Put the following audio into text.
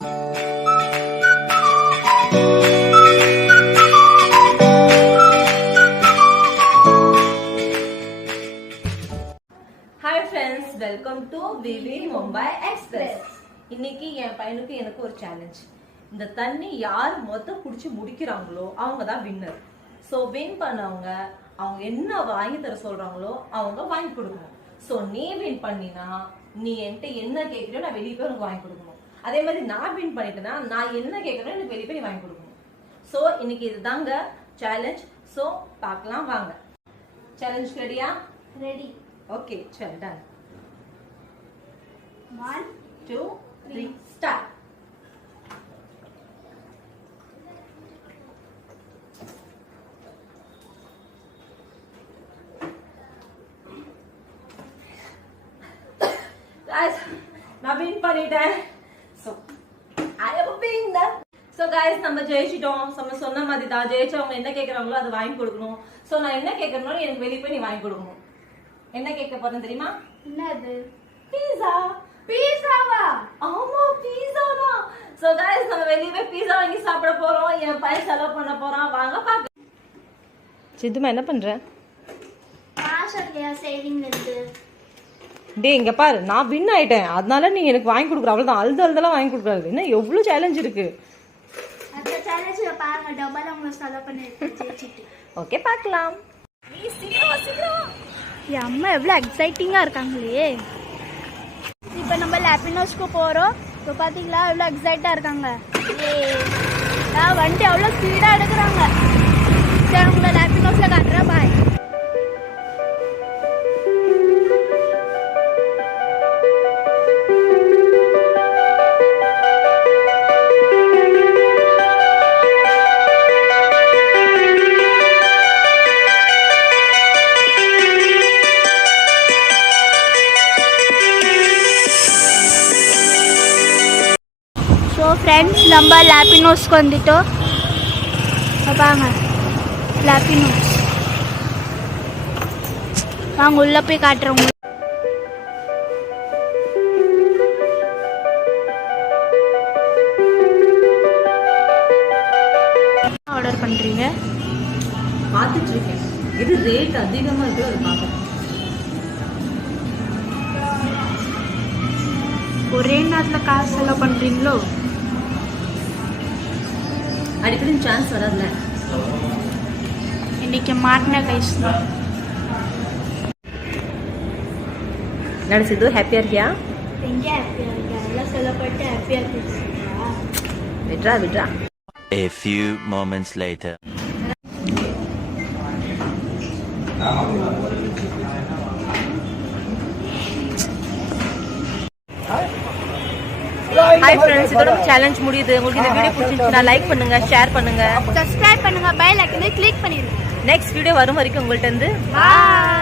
Hi friends, welcome to VV Mumbai Express. இன்னைக்கு என் பையனுக்கு எனக்கு ஒரு சேலஞ்ச். இந்த தண்ணி யார் மொத்தம் குடிச்சு முடிக்கிறாங்களோ அவங்க தான் வின்னர். ஸோ வின் பண்ணவங்க அவங்க என்ன வாங்கி தர சொல்றாங்களோ அவங்க வாங்கி கொடுக்கணும். ஸோ நீ வின் பண்ணினா நீ என்கிட்ட என்ன கேட்குறியோ நான் வெளியே போய் உனக்கு வாங்கி கொடுக்கணும். அதே மாதிரி நான் வின் பண்ணிட்டேன்னா நான் என்ன கேட்குறேனோ எனக்கு வெளியே போய் நீ வாங்கி கொடுக்கணும். ஸோ இன்னைக்கு இதுதாங்க சேலஞ்ச். ஸோ பார்க்கலாம் வாங்க. சேலஞ்ச் ரெடியா? ரெடி. ஓகே, சரி டன். 1 2 3 start. Guys, நான் வின் பண்ணிட்டேன். So I have a winner. So guys, நம்ம ஜெயிச்சிட்டோம். நம்ம சொன்ன மாதிரி தான் ஜெயிச்சவங்க என்ன கேக்குறாங்களோ அது வாங்கி கொடுக்கணும். So நான் என்ன கேக்குறேனோ எனக்கு வெளிய போய் நீ வாங்கி கொடுக்கணும். என்ன கேட்க போறேன் தெரியுமா? என்னது? பீஸா. பீஸாவா? ஆமா, பீஸா தான். சோ गाइस, நம்ம வெளிய போய் பீஸா வாங்கி சாப்பிட போறோம். என் பையன் செலவு பண்ண போறான். வாங்க பாக்க. சித்துமா என்ன பண்ற? காசல்லையா சேவிங் இருக்கு. டேய் இங்க பாரு, நான் வின் ஆயிட்டேன். அதனால நீ எனக்கு வாங்கி கொடுக்குற. அவ்வளவுதான். அழுதெல்லாம் வாங்கி கொடுக்குறது. என்ன எவ்வளவு சேலஞ்ச் இருக்கு. அந்த சேலஞ்சில பாருங்க, டபுள் அவங்க செலவு பண்ணிருக்கேன் ஜெயிச்சிட்டு. ஓகே, பார்க்கலாம். நீ சீக்கிரம். என் அம்மா எவ்வளோ எக்ஸைட்டிங்காக இருக்காங்களே. இப்போ நம்ம லாப்பினோஸ்க்கு போகிறோம். இப்போ பார்த்தீங்களா எவ்வளோ எக்ஸைட்டாக இருக்காங்க. வண்டி அவ்வளோ ஸ்பீடாக எடுக்கிறாங்க. சரி, உங்களை லாப்பினோஸில் காட்டுறேன். பாய். ஃப்ரெண்ட்ஸ், நம்ம லாப்பினோஸ்க்கு வந்துட்டோம். வாங்க லாப்பினோஸ். வாங்க உள்ள போய் காட்டுறோம். ஆர்டர் பண்றீங்க? பார்த்துட்டு இருக்கேன். இது ரேட் அதிகமா இருக்கு, அது பார்க்கறேன். ஒரே நேரத்தில் காசு செலவு பண்றீங்களோ? அடிக்கடி சான்ஸ் வராதுல. இன்னைக்கு மாட்டின கைஸ் தான். நடிச்சது ஹாப்பியா இருக்கியா? எங்க ஹாப்பியா இருக்கா? எல்லாம் செலவு பண்ணிட்டு ஹாப்பியா இருக்கா? விட்றா. A few moments later. Hi friends, இதோட சேலஞ்ச் முடியுது. உங்களுக்கு இந்த வீடியோ பிடிச்சிருந்துச்சுன்னா லைக் பண்ணுங்க, ஷேர் பண்ணுங்க, சப்ஸ்கிரைப் பண்ணுங்க, பெல் ஐகானை கிளிக் பண்ணிருங்க. நெக்ஸ்ட் வீடியோ வரும் வரைக்கும் உங்கள்ட்ட இருந்து பாய்.